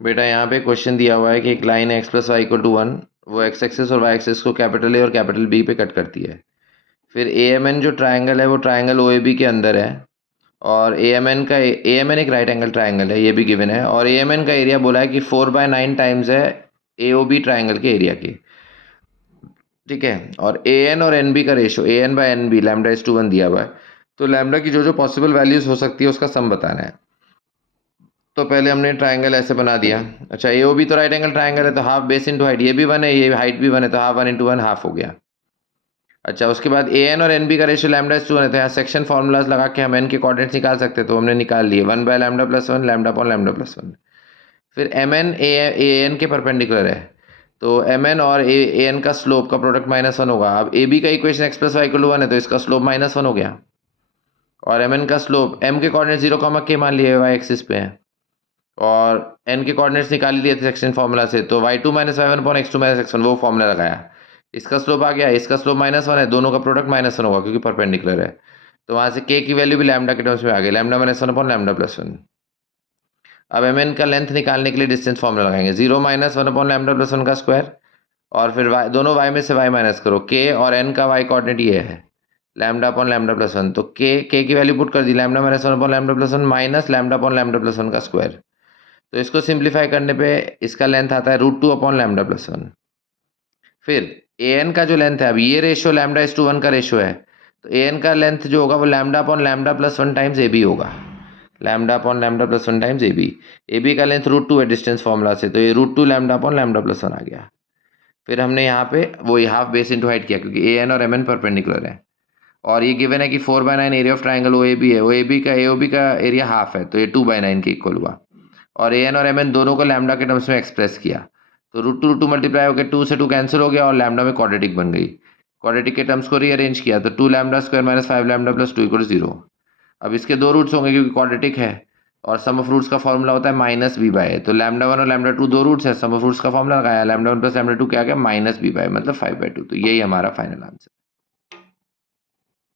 बेटा यहाँ पे क्वेश्चन दिया हुआ है कि एक लाइन है X plus Y equal to 1, वो एक्स एक्सिस और वाई एक्सिस को कैपिटल ए और कैपिटल बी पे कट करती है। फिर ए एम एन जो ट्राइंगल है वो ट्राइंगल ओ ए बी के अंदर है, और ए एम एन एक राइट एंगल ट्राइंगल है, ये भी गिवन है, और ए एम एन का एरिया बोला है कि 4/9 टाइम्स है ए ओ बी ट्राइंगल के एरिया की। ठीक है, और ए एन और एन बी का ratio A N by N B lambda is to 1 दिया हुआ है। तो लैम्डा की जो जो पॉसिबल वैल्यूज हो सकती है उसका सम बताना है। तो पहले हमने ट्राइंगल ऐसे बना दिया। अच्छा, ए ओ बी तो राइट एंगल ट्राइंगल है, तो हाफ बेस इंटू हाइट, ये भी 1 है, ये हाइट भी 1 है, तो हाफ 1 इंटू 1 हाफ हो गया। अच्छा, उसके बाद ए एन और एन बी का रेशियो लैम्डा इज टू 1 है, तो यहाँ सेक्शन फॉर्मूलाज लगा के हम एन के कोऑर्डिनेट्स निकाल सकते हैं, तो हमने निकाल लिए 1/λ+1 लैम्डा अपॉन लैम्डा प्लस 1। फिर एम एन ए एन के परपेंडिकुलर है, तो एम एन और ए एन का स्लोप का प्रोडक्ट -1 होगा। अब ए बी का equation X plus Y equal to 1 है, तो इसका स्लोप -1 हो गया, और एम एन का स्लोप एम के कोऑर्डिनेट 0, के मान लिए वाई एक्सिस पे है, और एन के कोऑर्डिनेट्स निकाल लिए थे सेक्शन फार्मूला से, तो y2 - y1 upon x2 - x1 वो फार्मूला लगाया। इसका स्लोप आ गया, इसका स्लोप -1 है, दोनों का प्रोडक्ट -1 होगा क्योंकि परपेंडिकुलर है, तो वहाँ से k की वैल्यू भी लैम्डा के टर्म्स में आ गई, लैम्डा -1 अपॉन लैम्डा प्लस 1। अब एम एन का लेंथ निकालने के लिए डिस्टेंस फार्मूला लगाएंगे, 0 - 1 अपॉन लैम्डा प्लस 1 का स्क्वायर, और फिर y दोनों y में से y माइनस करो, k और n का y कोऑर्डिनेट ये है लैम्डा अपॉन लैम्डा प्लस 1, तो k की वैल्यू पुट कर दी, lambda -1 upon lambda plus 1 minus lambda upon lambda plus 1 का स्क्वायर। तो इसको सिंप्लीफाई करने पे इसका लेंथ आता है √2 अपॉन लैम्डा प्लस 1। फिर ए एन का जो लेंथ है, अब ये रेशियो लैम्डा इज टू 1 का रेशियो है, तो ए एन का लेंथ जो होगा वो lambda upon lambda plus 1 times A B होगा, lambda upon lambda plus 1 times A B का लेंथ √2 है डिस्टेंस फॉर्मूला से, तो ये √2 लैम्डा अपॉन लैम्डा प्लस 1 आ गया। फिर हमने यहाँ पे वो हाफ बेस इंटू हाइट किया क्योंकि ए एन और एम एन परपेंडिकुलर है, और ये गिवन है कि 4/9 area of triangle O A B है, ओ ए बी का ए ओ बी का एरिया हाफ है, तो ये 2/9 के इक्वल हुआ, और ए एन और एम एन दोनों को लैम्डा के टर्म्स में एक्सप्रेस किया, तो √2 मल्टीप्लाई होकर 2 से 2 कैंसिल हो गया, और लैम्डा में क्वाड्रेटिक बन गई। क्वाड्रेटिक के टर्म्स को रीअरेंज किया, तो 2 lambda square minus 5 lambda plus 2 equal 0। अब इसके दो रूट्स होंगे क्योंकि क्वाड्रेटिक है, और सम ऑफ रूट्स का फॉर्मूला होता है -b/a, तो लैम्डा 1 और लैम्डा 2 दो रूट्स है, सम ऑफ रूट्स का फॉर्मूला लगाया, लैम्डा 1 प्लस लैम्डा 2 क्या आ गया -b/, मतलब 5/2। तो यही हमारा फाइनल आंसर।